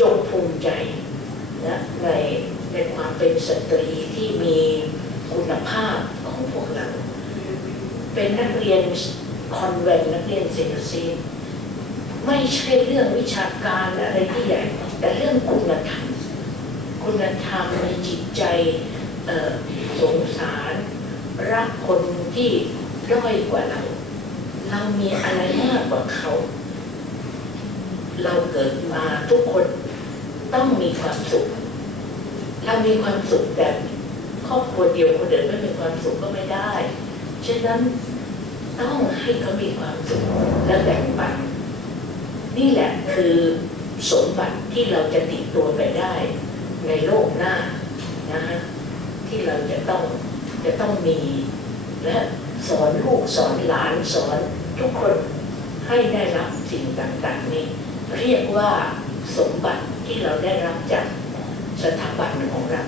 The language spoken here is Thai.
จงภูมิใจนะในในความเป็นสตรีที่มีคุณภาพของพวกเรา เป็นนักเรียนคอนเวนนักเรียนเซนซีไม่ใช่เรื่องวิชาการอะไรที่ใหญ่ แต่เรื่องคุณธรรม คุณธรรมในจิตใจสงสารรักคนที่ด้อยกว่าเรา เรามีอะไรมากกว่าเขา เราเกิดมาทุกคนต้องมีความสุขเรามีความสุขแบบครอบครัวเดียวคนเดียวไม่มีความสุขก็ไม่ได้ ฉะนั้นต้องให้เขามีความสุขและแบ่งปัน นี่แหละคือสมบัติที่เราจะติดตัวไปได้ในโลกหน้านะฮะที่เราจะต้องจะต้องมี และสอนลูกสอนหลานสอนทุกคนให้ได้รับสิ่งต่างๆนี้ เรียกว่าสมบัติที่เราได้รับจากสถาบันของเรา